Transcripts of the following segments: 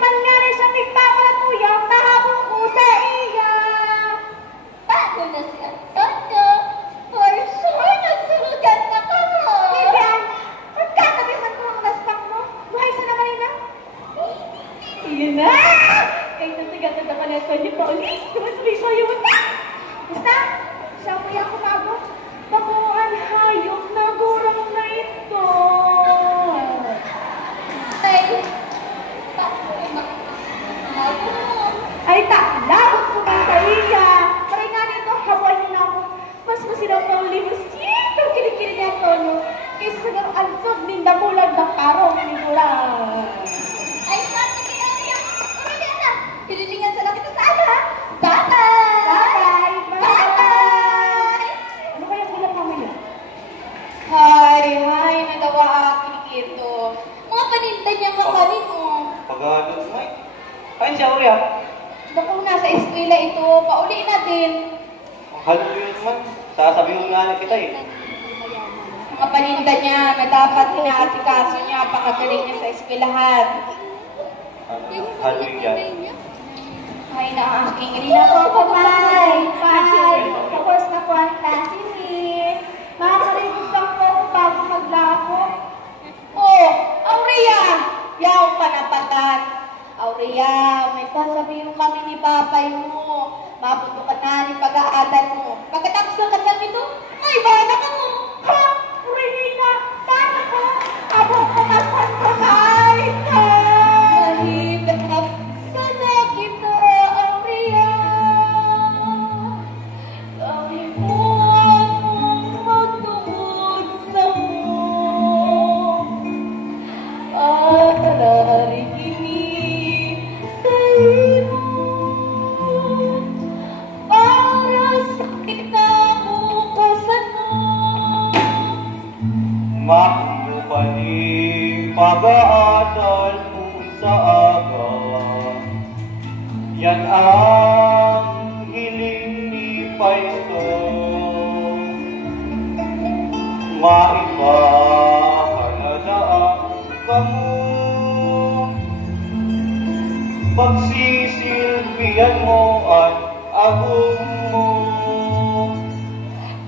man nga rin siyang nagpapalatuyaw, nahabong ko sa iya. Bago na si Antonio, for sure nagsurugan na ka mo. Bibian, magkatabi man ko ang naspak mo. Buhay sa naman ina. Iyan na! Kahit nagtagatag ka na Antonio pa ulit, tumasabay ko yung basta. Basta, siya mo yung kumago. Bakuan hayok, nagurang na ito. Ay, labot ko man sa iya. Paray nga nito, habuan niyo na ako. Mas masinaw na uli, mas itong kilikili niya, Antonio. Kaysa sa gano'ng alsog, nindamulag ng parong nigula. Ay, sabi ni Arya, kumili na. Hililingan sa laki sa ala. Bye-bye! Bye-bye! Bye-bye! Ano kaya pula mamaya? Hay, nagawa akin ito. Mga paninda niyang makanin mo. Pagano, Mike. Ayun siya, Uri, ah. Naku, nasa eskwela ito. Pauli na din. Ang halo yun man. Sasabihin nga na kita, eh. Mga paninda niya na dapat inaasikaso niya pakasaling niya sa eskwelahan. Halo yun yan. Ay, na aking Hindi na po, bye! Bye! Tapos na po ang klase ni. Makakalimus lang po bago maglako. Oh, Aurea! Yaw panapatan. Aurea, may sasabihin kami ni Papay mo. Mapunto ka na ni pag-aaral mo. Pagkatapos ng kasal nito, ay, bana ka mo. Ha? Regina! Tama ka! Abang patapan ko kahit ka! Mahirap sana kita, Aurea. Kahit mo akong magtungod sa mo. At naririnig sa iyo. Para sa kinabukasan mo. Makupaling pag-aaral kung sa aga. Yan ang hiling ni Paisto. Maipahaladaan kamu. Pagsisilbihan mo ang agong mo.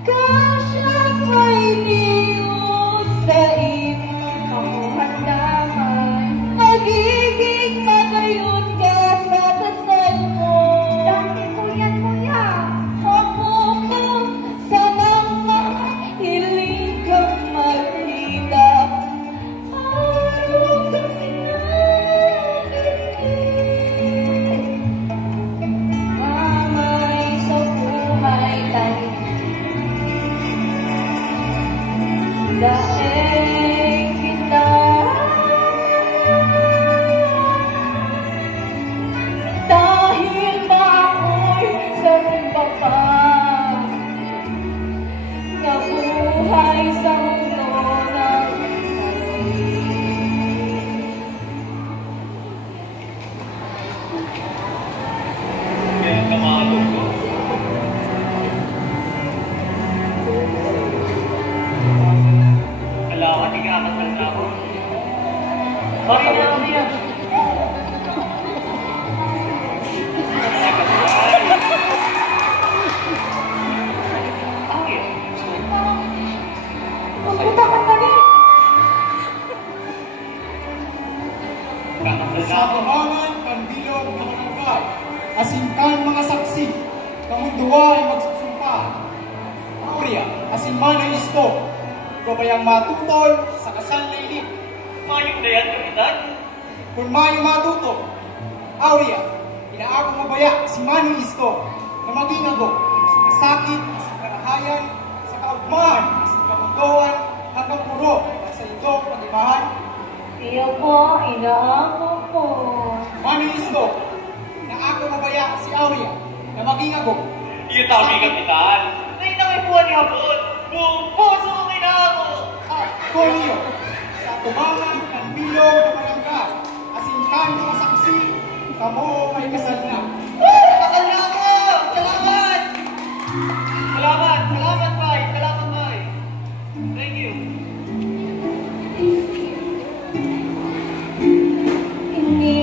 Kasya may niyos sa imo handaman. Magiging magayon ka sa kasal mo. Dahil kuyan mo yan. Ako ka sa mga hiling kang makita. Ayaw kang sinagigit. Mamay sa buhay tayo. Dahil kita dahil ba ako'y sa rumba pa nabuhay sa mundo ng Kaya kamalog ko. Kailangan ikakasal na ako. Bakit na ako yan? Magpunta ka na rin. Sa pamangan, panbilog ng barangay, asinkan mga saksi, kamunduwa ay magsusumpa. Aurea, asinman ay isto, ikaw bayang matutol sa kasal na inip. Mayong na yan, Kapitan. Kung mayo matuto, Aurea, inaako mo baya si Manong Isto na maging ago sa kasakit, sa karahayan, sa kaugmahan, sa kamunduan, hanggang puro at sa ito pag-imahan. Iyo po, inaamo po. Manong Isto, inaako mo baya si Aurea na maging ago. Iyon tawag ni Kapitan. Ay, nakipuan niya po. Buong puso ko kinako. Konyo, sa tumangan ng bilog na barangay, asinkan mga saksi, kamo ay kasal na. Kasal na ako! Salamat! Salamat! Salamat, Bay! Salamat, Bay! Thank you. Hindi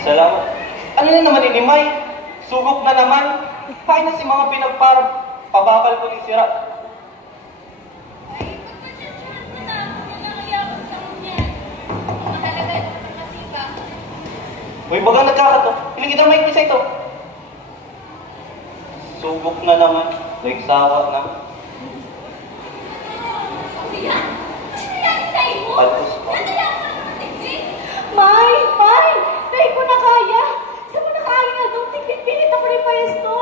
Salamat. Ano na naman inimay? Sugok na naman. Kaya na si mga pinagparap. Pababal ko ng sira. Uy, bagang nagkakato. Piling kita may isa ito. Sugok na naman. Nagsawa na. Alpos pa. May! Dahil ko na kaya! Saan mo na kaya nga doon? Pilit ako rin payesto.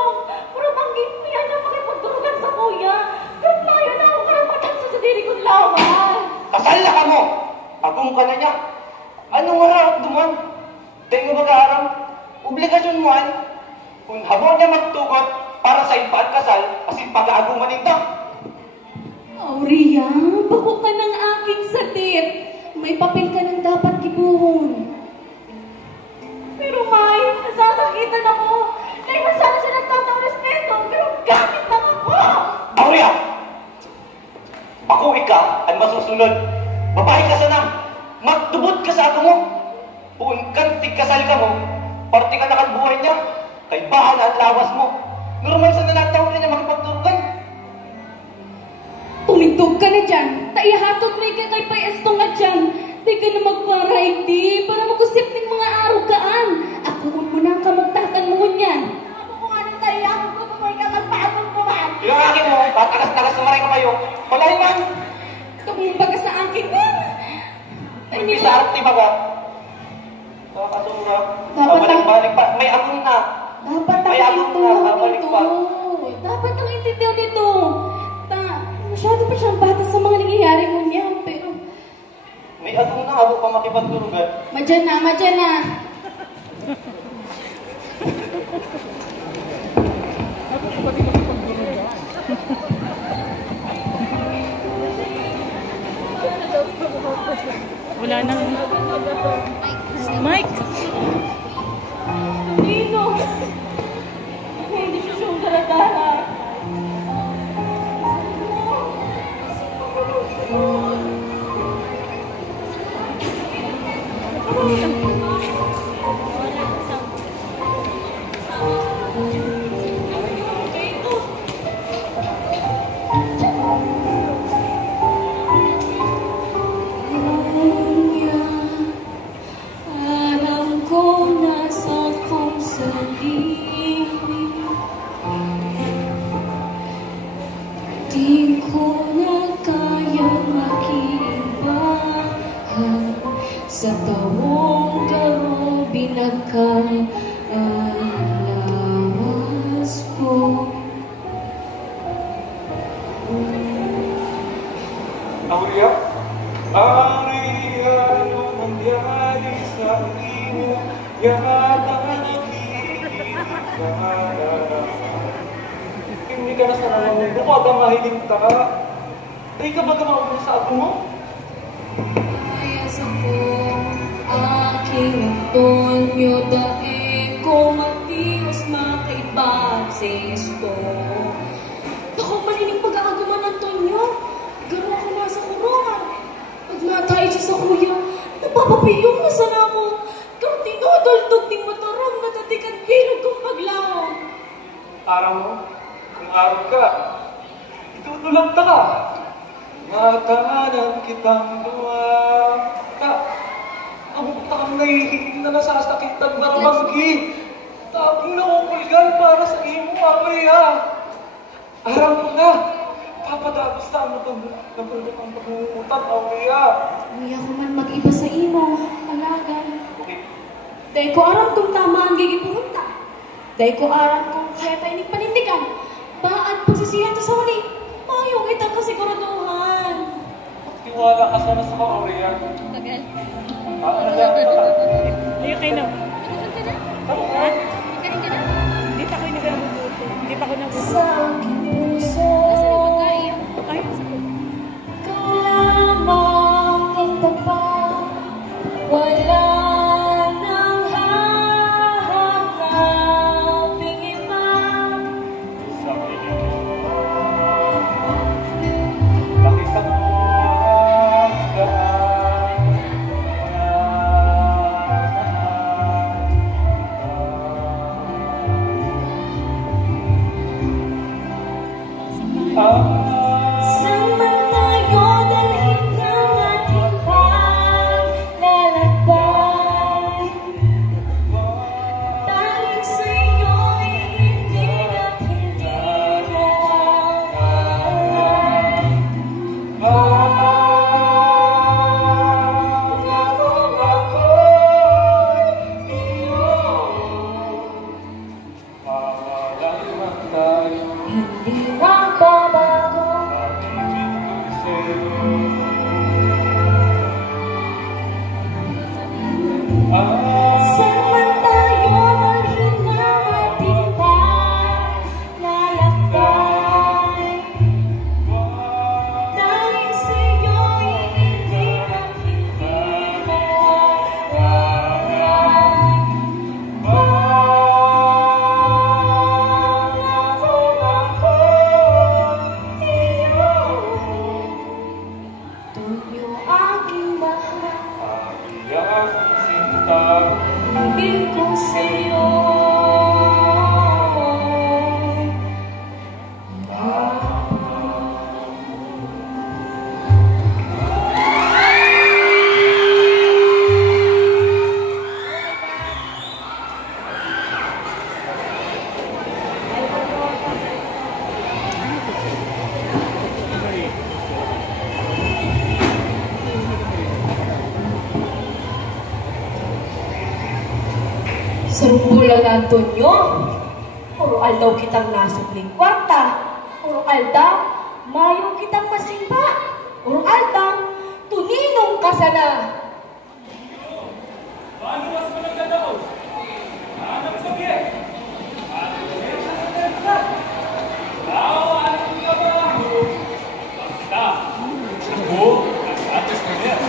Puro banggit mo yan na makipagdurugan sa kuya. Pero mayo na ako karapatan sa diri kong lawan. Kasal na ka mo! Agong ka na niya. Anong harap duman? Dahil mo mag-aaram? Obligasyon mo an. Kung habang niya magtugot para sa impaat kasal, asin pag-aagong maninda. Aurea, bako ka ng aking satit. May papel ka nang dapat kibuhon. Pero May, nasasakitan ako. Naiwan sana siya nagtatang respeto, pero gamit lang ako. Aurea! Ako ika ang masusunod. Babae ka sana. Magtubot ka sa ako mo. Kung kantig kasal ka mo, parte ka na kan buhay niya. Kay bahan at lawas mo. Normal sa nanataw niya makipagturugan. Tumintog ka na dyan. Taihatot may ka kay payastong nga dyan. Di ka na magparay di. Para mag-usip ng mga arugaan. Ako mo na ang kamagtakan mo nyan. Ako ko nga nang tayo. Ako gusto mo ikaw magpaabong mo man. Yung akin mo, patagas-tagas na maray kamayo. Palay man. Tumumba ka sa akin man. Ay, Hindi sa arte ba ba? Kakasura. Dapat Balik pa. May amon na. Dapat May ang amon na. Babalik ito. pa. Dapat ang intindihan nito. Masyado pa siyang bata sa mga nangyayari mo niya. Pero, May amon na. Ako pa makipagturugan. madyan na. Wala nang... Mike! Nino! Hindi siya siyang daladala. Alam ko nasa kong sarili. Di ko na kaya makiibahan sa tawong garo binagkan ang lawas ko. Aurea? Aurea, ano nangyari sa inyo? Yata nakikinig ka na. Hindi ka na sa nalamundo ko, aga mahiling ka. Ay ka ba tumawag sa ako mo? Ayas ako, aking Antonio, dae ko matiwas makaibat sa isto. Ako manining pag-aagaman, Antonio. Garo ako nasa kurungan. Pag matay siya sa kuya, napapapiyong na sana ako. Kung tinudultog ng motorong natatikan bilog kong paglaw. Araw mo? Kung araw ka, itutulang ka. Matanan kitang luwa ka. Ang takang nahihiling na nasasakitan maramanggi. Tapong nakukulgan para sa imo, Aurea. Araw mo na. Papadagos na mo itong napulot ang pagmumutan, Aurea. Uy, ako man mag-iba sa imo, alagan. Okay. Dahil ko aram kung tama ang gigipuhunta. Dahil ko aram kung kaya tayo panindigan. Baat pagsisihan sa huli. Mayong itang kasiguraduhan. Tiwala ka sana sa Aurea. Tagal. Hindi Okay na. Tama ka? Galing ka na? Hindi pa ako nagbubuto. Hindi pa ako Sa nagbubuto. aking puso, Kasi pagkain. Ay, sakot. ikaw lamang ang tapat. Wala nang hahanaping iba. Sa iyo. Nakita mo ang daan. tayo. Hindi nagbabago. Pag-ibig sa'yo. Saan man tayo dalhin ng ating paglalakbay, dahil sa'yo'y ibig at hindi mawawala. Pangako iyo, tunyo aking mahal, Iyak ang sinta. ibig ko sa'yo. Sarumbulan na, Antonio. Puro aldaw kitang nasubling kwarta. Puro aldaw, mayo kitang masimba. Puro aldaw, tuninong ka sana. Paano mas managdadaos? Anak sabi! Paano siya sa senta? Tao, anak ko trabaho. Basta, ako, nag-atos mo yan.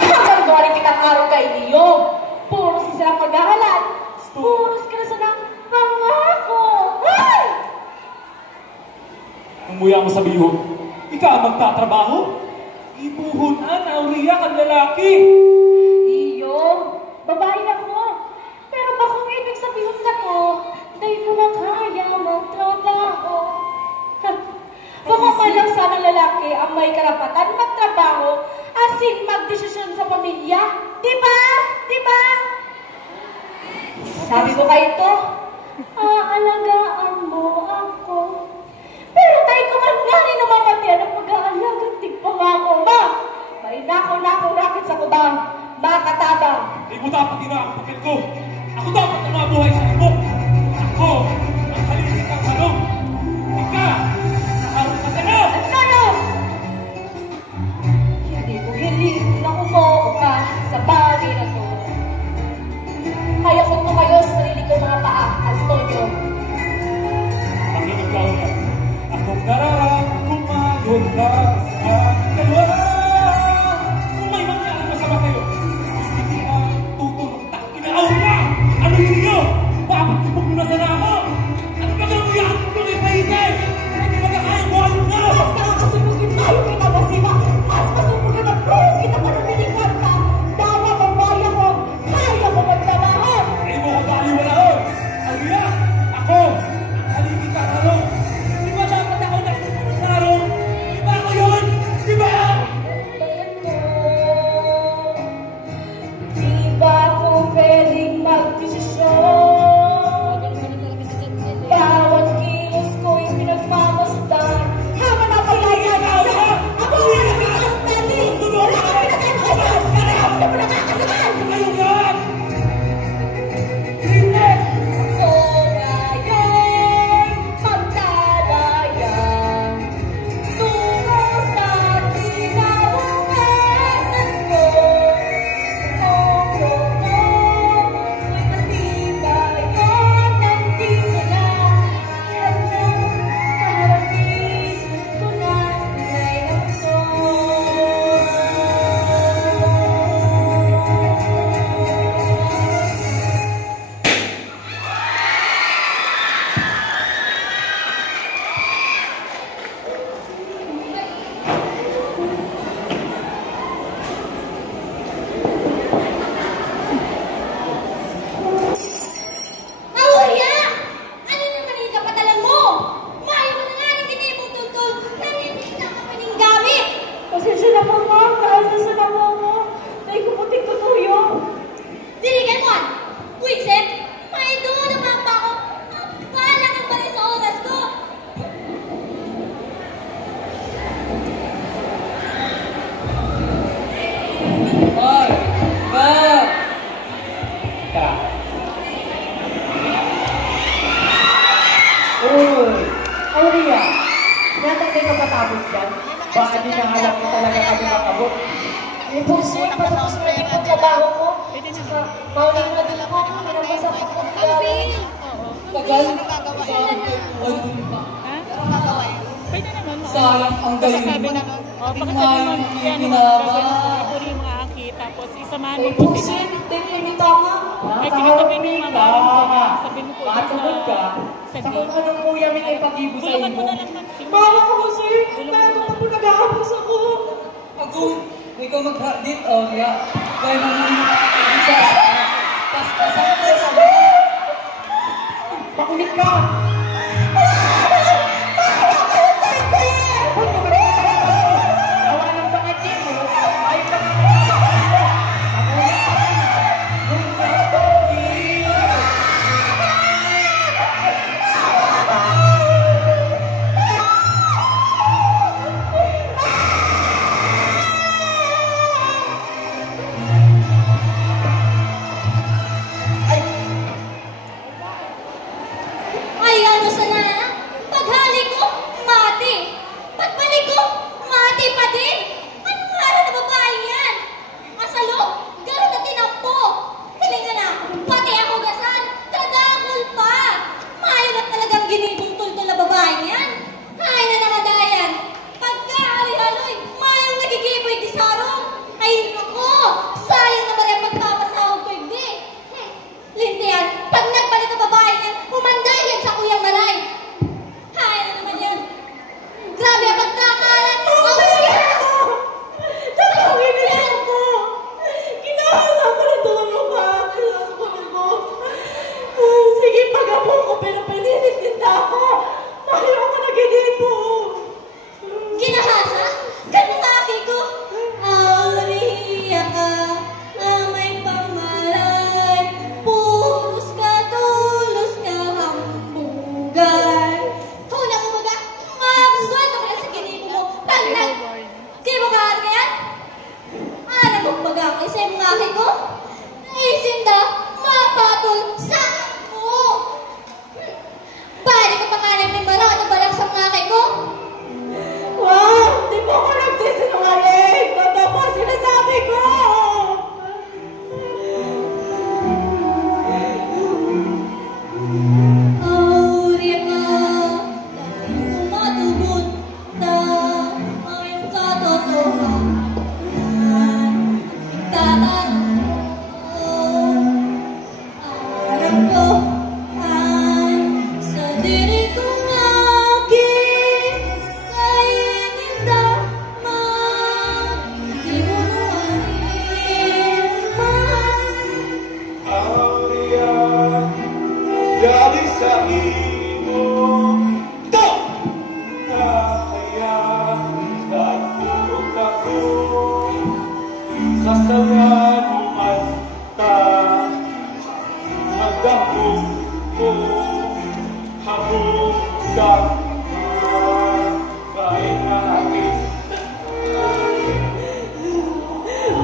Hanggang doon kitang araw kay Leo. Puro si sila paghahalan. Puro si kina sana pangako. Ay! Ang muya mo sabihin, ikaw ang magtatrabaho? Ibuhunan, Aurea kang lalaki. Iyo, babae ako. Pero bakong ibig sabihin ka to, dahil ko na kaya magtrabaho. Baka man lang sana lalaki ang may karapatan magtrabaho, asin magdesisyon sa pamilya. Diba? Diba? Sabi ko kayo to, aalagaan mo ako. Pero tayo ko man nga rin namamatian ang pag-aalagang tigpangako. Ma, may nako rakit sa kubang, makatabang. Hindi mo dapat ginakapagin ko. Ako dapat ang mabuhay sa ibok. Ako, ang halilig ang halong. Ika, naharap ka na! At kayo! Hindi ko hiling na umuo ka sa bagay na to. Kaya ko tumayo sa sarili ko mga paa, Antonio. Makinig ka ulit. Akong nararang kumayon na sa aking dalawa. Kung may mangyari masama kayo, hindi na tutulog na kinaaura. Ano yun? Aurea, natangay ka patapos dyan? Baka di nahalap mo talaga kami makabot. Eh, Bunso, patapos mo na din po trabaho mo. Saka, pauling mo na din po. Pinapasa ko po kaya. Tagal. Pwede naman. Sayang ang galing Sabi mo. na, Tingnan pakita yung mo ginaba. ipuri yung mga aki, tapos isamahan mo Eh, po Bunso, sila. tingin tama. Ay, sige, sabihin mo mama. Sabihin mo po Matugod ka. sa Sa kung anong kuya may ay pag-ibo sa Tulungan imo. mo na lang ng Mama ko, sir. Meron ka po naghahapos ako. Ako, ikaw mag-hardit, Aurea. Kaya naman nakakagin sa paspasan ko sa Makulit ka! Awa ng pangatin mo, ay Ay, ano sana? Paghali ko, mati. Pagbalik ko, mati pa din. Anong araw na babae yan? Asalo, garo na tinampo. Hilinga na, pati ako gasan, kadakol pa. Mayo na talagang ginibong tultol na babae yan. Ay na namadayan. Pagka-aloy-aloy, mayong nagigiboy di sarong. Ay, ako, sayang naman yung magpapasahog ko hindi. Lintian, pag nagbalik ang babae niyan, umanday yan sa kuyang malay. Hay na naman yan. Grabe ang pagkakalat. Tatawin ko. Kinahasa ko na doon ang bakit sa sabi ko. Sige, pag-apo ko, pero pinilit din na ako. Ayaw ko nagigibo. Kinahasa? Ganun aki ko. Aurea ka, amay pamalay. Puros ka, tulos ka, hambugan. Hula ko baga, mabsual ka pala sa ginibo mo. Taglag! Di mo kaharap yan? Alam mo baga ako isa yung maki ko? Isinda, mapatol sa ako. Bali ka pangalan ni Mara at balak sa maki ko? Wow! Di mo ko nagsisinungaling! Totoo po sinasabi ko! Aurea ka, dahil matubod na ang katotohanan. Tatanong, alam ko ay sa diri kong aking kainindaman. Di mo nuwanin man. Aurea, dali sa imo. Ito! Kaya nagtulog ako sa sanganuan ta. Magdahog ko habuldan kahit natin. Bye!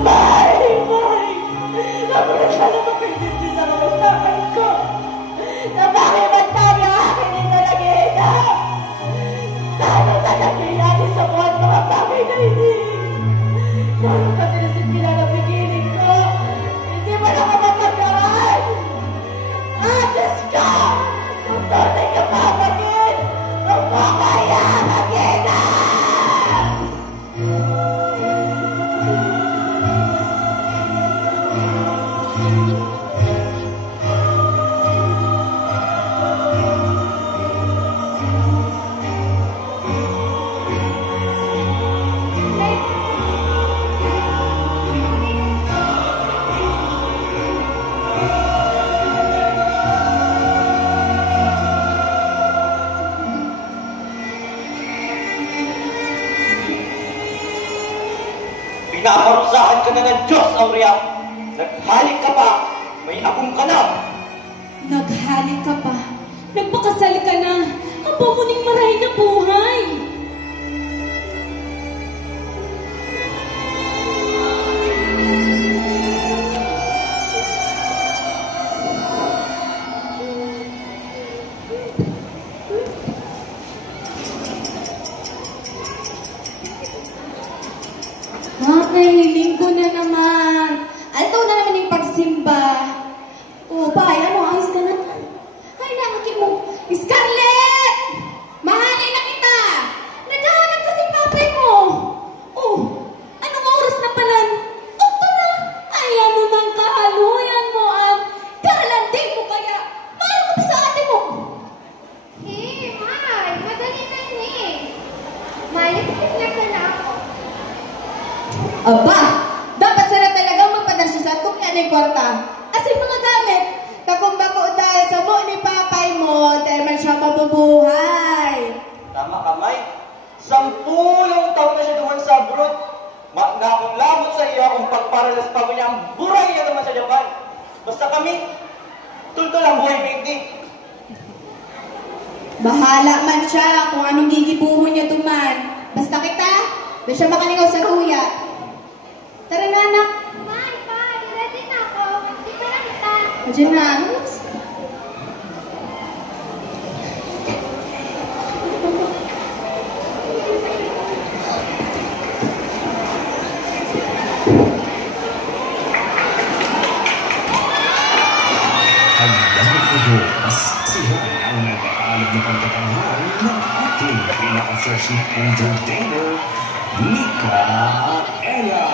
Bye! Ako na siya na mapindindi sa kamustahan ko. Na bakit magtabi ang akin inalagita? Paano talagay natin sa buwan mga bagay na hindi? Paano kasi nasinpila ng pigiling ko? Hindi mo na kapapagkaan! Atis ka! Kung tunay ka papagin! Kung papaya magina! Pinaparusahan ka na ng Diyos, Aurea. Naghalik ka pa, may agong ka na. Naghalik ka pa. Nagpakasal ka na. Ang pamuning maray na buhay. magsimba. Oh, bay, ano, ayos ka na? Ay, nakakit mo. Scarlett! Mahalin na kita! Naghahanap kasi papay mo. Oh, anong oras na pala? Okto na. Ay, ano nang kahaluyan mo, Karalandi mo kaya. Mahal ka pa sa ate mo. Eh, May, madali na yun eh. Malipsit na sana ako. Aba, dapat sana talagang magpadasya sa tukya ng kwarta. Kasi mga gamit, kakumbako dahil sa mo ni papay mo, dahil man siya mabubuhay. Tama ka, May. 10 taon na siya duman sa abroad. Nakakong sa iyo kung pagparalas pa ko niya ang buray niya naman sa Japan. Basta kami, tultol ang buhay, baby. Bahala man siya kung anong gigibuhon niya tuman. Basta kita, na siya makalingaw sa kuya. Tara na, anak. May, pa, ready na ako. Dito na kita. Diyan na. Hanggang kayo, masaksihan ang nagkakalag na pagkakamahal ng ating pinaka-fresh entertainer, Micaela.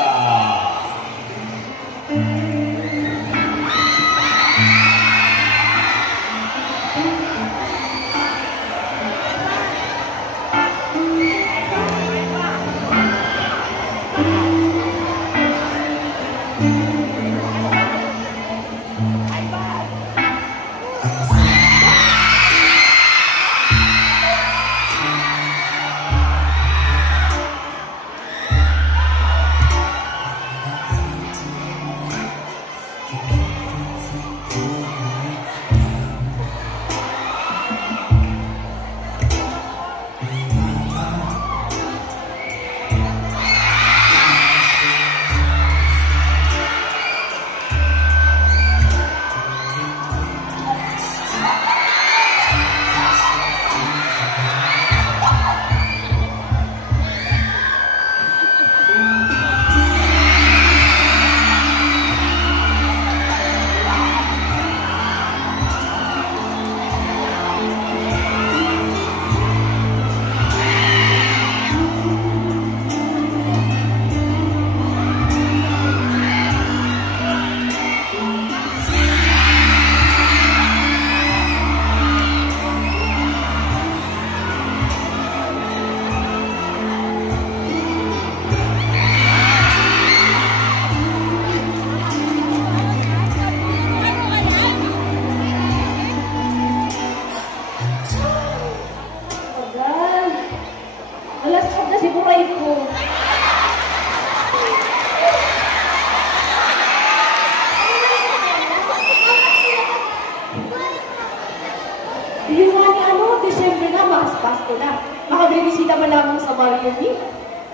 Pasko na. Makabibisita man lamang sa Marioni.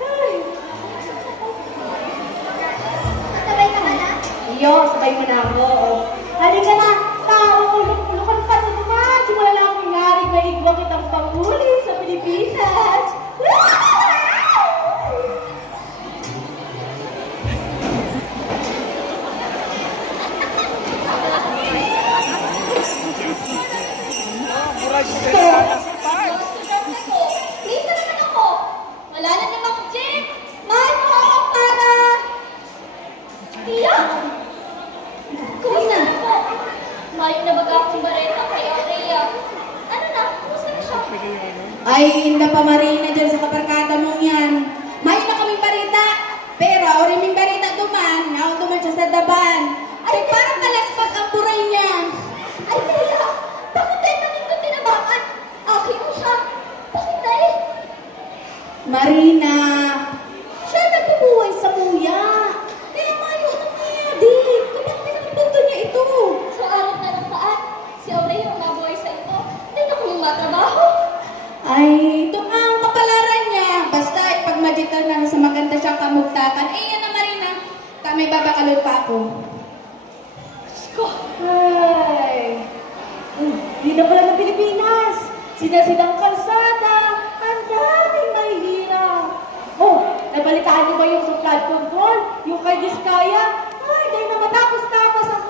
Ay. Sabay ka ba na? Iyo, sabay mo na ako. Halika na. Ulok-ulokan pa ito naman. Simula lang akong ngaring na igwa kitang panghuli sa Pilipinas. Dito naman ako. Wala na namang jeep. Mahal mo ako para... Tiya! Kumusta na po? Mayo na baga akong bareta kay Aurea. Ano na? Kumusta na siya? Ay, hindi pa Marina dyan sa kaparkada mong yan. Mayo na kaming bareta. Pero, oriming bareta duman. Yaon duman siya sa daban. Ay, parang palaspag ang buray niya. Ay, Tiya! Bakit tayo manito tinabakan? Akin mo siya. Bakit tayo? Marina, siya nagbubuhay sa muya. Kaya mayo nang mayadit. Kapag pinagpunto niya ito. Sa araw na nakaan, si Aurea ang nabuhay sa ito. Hindi na kung matrabaho. Ay, ito ang kapalaran niya. Basta ipagmagitan na sa maganda siyang kamugtatan. Eh, yan na Marina. Kami babakalod pa ako. Ko. Ay. Hindi na pala ng Pilipinas. Sinasidang kalsada. Ang daming mahihirap. Oh, nabalitaan niyo ba yung sa flood control? Yung kay Diskaya? Ay, dahil na matapos-tapos ang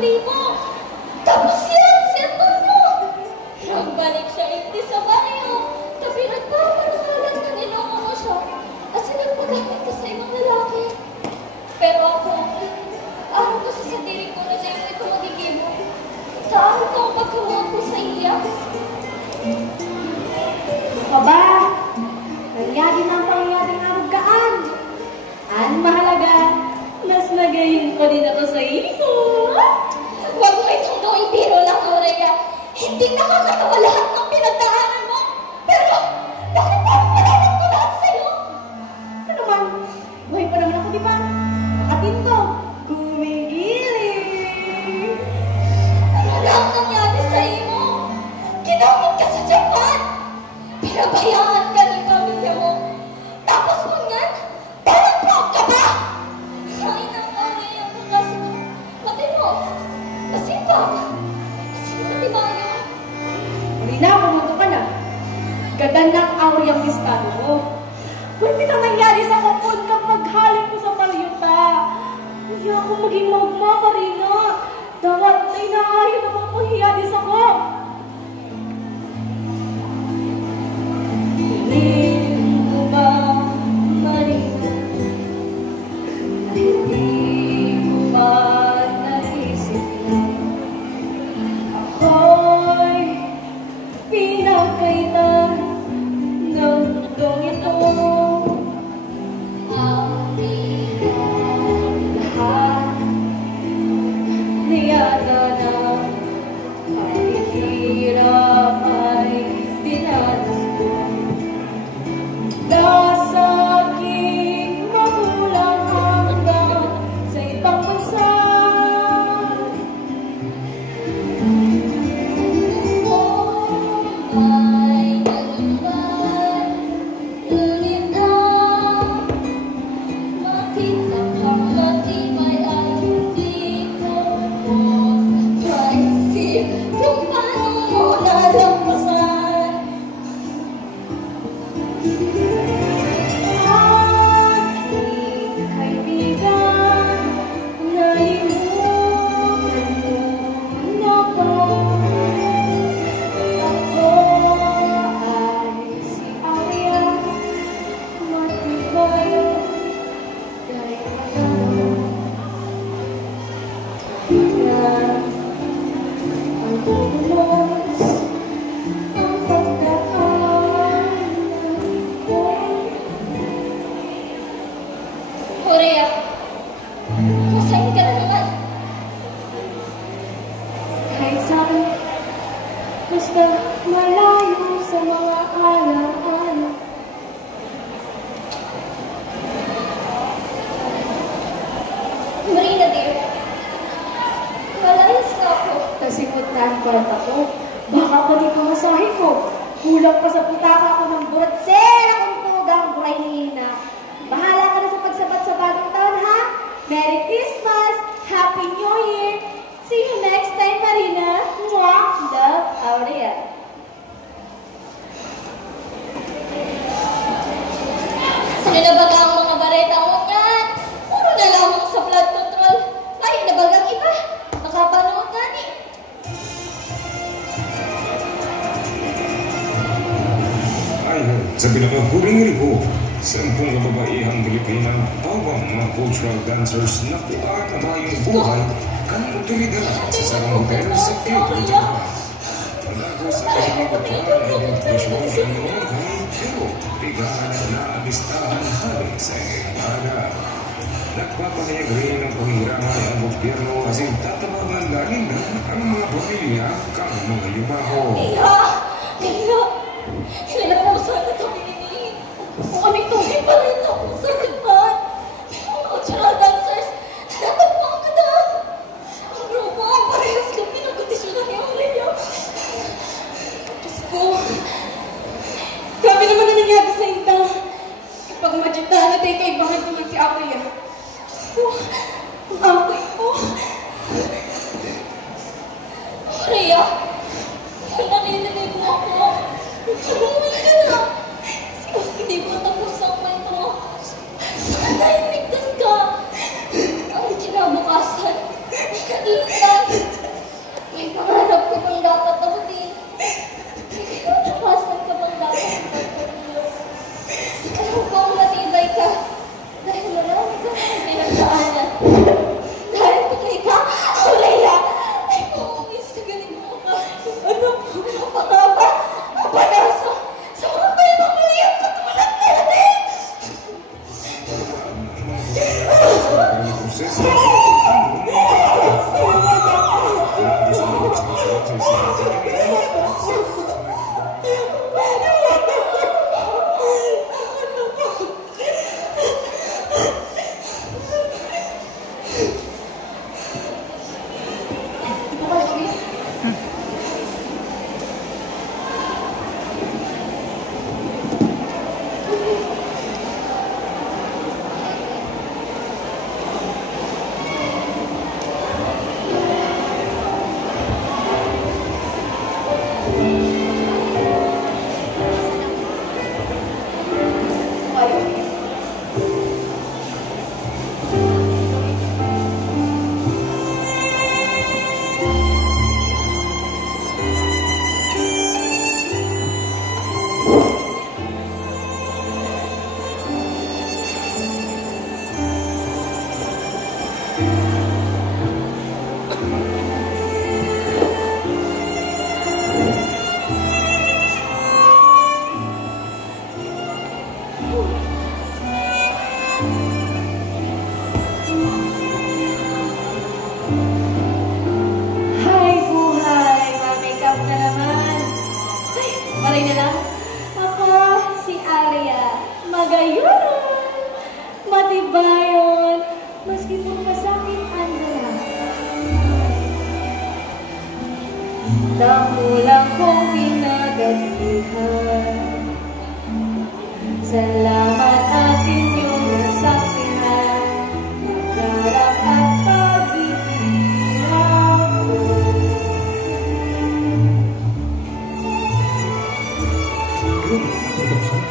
primo. Tapos yan, si Antonio. Nagbalik siya hindi sa baryo. Tapi nagpapanagalan na niloko mo siya. At sinagpagamit ka sa ibang lalaki. Pero ako, araw ko sa satiring ko na dahil ito magiging mo. Saan ko ang pagkawa ko sa iya? Aba, nangyari na ang pangyari ng arugkaan. Ang mahalaga, mas nagayon ko din ako sa iyo. Huwag mo itong gawing biro lang, Aurea. Hindi nakakatawa lahat ng pinagdaanan mo. Pero, bakit pa malaman ko lahat sa'yo? Ano man, buhay pa naman ako, di ba? Makatinto, gumigiling. Ano lang nangyari sa iyo? Kinamot ka sa Japan. Pinabayaan ka ng pamilya mo. Tapos mo yan, parang proud ka ba? Ay, Aurea, ang kasi matino. Masipag. Kasi matibayo. Marina, pumunto ka na. Ganda ng Aureang Mistado mo. Kung ang nangyari sa kapon kapag halik ko sa palyuta. Kaya ako maging magma, Marina. Dapat ay naayo na magpahiyadis ako. Hindi mo ba, Marina, na hindi ko ba naisip na ako'y pinagkaitan ng mundong ito. Lahat niyata na paghihirap ay dinanas ko. Nasa aking magulang hanggang sa ibang bansa. Ay, nagulay, ngunit ang makita kang matibay ay hindi ko maisip kung paano mo nalampasan. Aking kaibigan, nalimutan mo na ba? Ako ay si Aurea, matibay dahil magano na ang bumulos ang pagdaan ko. Aurea, masahin ka na naman. Kahit saan, basta malayo sa mga alaala. Marina, dear. Malayas na ako. Tasikot na ang kwarta ko. Baka pati pamasahe ko. Kulang pa sa putaka ko ng buratsera kung tugang buray ni Ina. Bahala ka na sa pagsabat sa bagong taon, ha? Merry Christmas! Happy New Year! See you next time, Marina! Mwah! Love, Aurea. Ano na baga ang mga bareta mo yan? Puro na lamang sa flood control. Layo na bagang iba. Nakapanood gani. Ayon sa pinakahuling report, 10 kababaihang Pilipinang bawang mga cultural dancers na kuha na mayong buhay kan otoridad sa sarang hotel sa Quezon, Japan. Malago sa kasipag na identifikasyon sa mga kahit pero biglaan na abistahan halin sa Engada. Nagpapahayag rin ang panghiramay ang gobyerno kasi tatabangan lagi na ang mga pamilya kang mga yumaho. Iya! Iya! Hinanap mo sana ito pininihin. Kung kami tuhin pa rin ako sa Japan. Pero mga cultural dancers, natagpang ka na. Ang grupo ang parehas kami ng kondisyonan ni Aurea. Diyos ko, grabe naman na nangyari sa Inta. Kapag madyatahan natin kaibahan naman si Aurea. Diyos ko, ang ako'y ko. Aurea, narinig mo ako. Umuwi ka na. Hindi mo tapos ang kwento mo. sa sarang Hi, buhay! Ma-makeup na naman. Ay, maray na lang. Ako, si Arya. Magayon! Matibayon! Maski kung masakit ang dala. Damulang kong pinagalihan. Salamat at inyong nasaksihan. Magdarap at pag-ibig ko.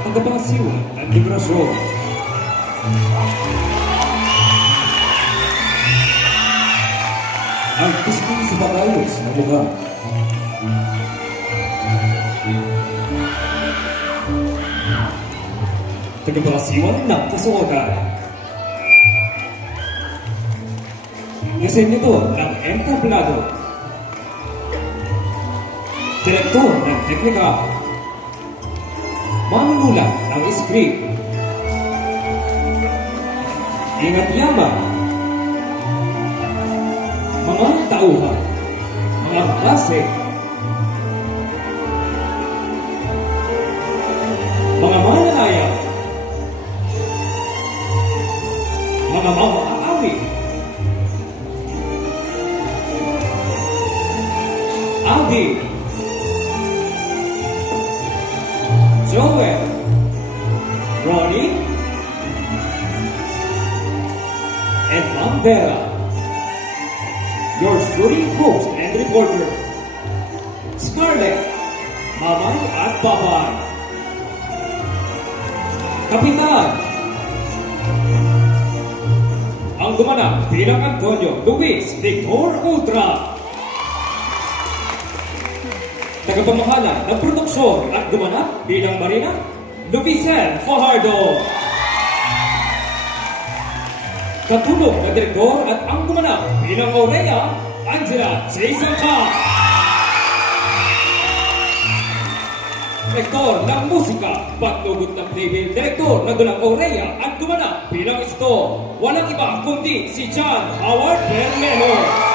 ang kapangasiwan at liberasyon. Ang gustong sumakayos na lugar. Tagapangasiwan ng kasuotan. Disenyo ng entablado. Direktor ng teknika. Manunulat ng script. Ingat yaman. Mga tauhan. Mga klase. Mga mananaya. Mga mamaawi. Abby. Joel, Ronnie, and Ma'am Vera, your studio host and reporter, Scarlett, Mamay at Papay, Kapitan, ang gumanap bilang Antonio Luis Victor Ultra, tagapamahala ng produksyon at gumanap bilang Marina, Lucicel Fajardo. Katulong na direktor at ang gumanap bilang Aurea, Angela Jason Ka. Direktor ng musika, patnugot ng playbill, direktor ng gulang Aurea at gumanap bilang isto. Walang iba kundi si John Howard Bermejo.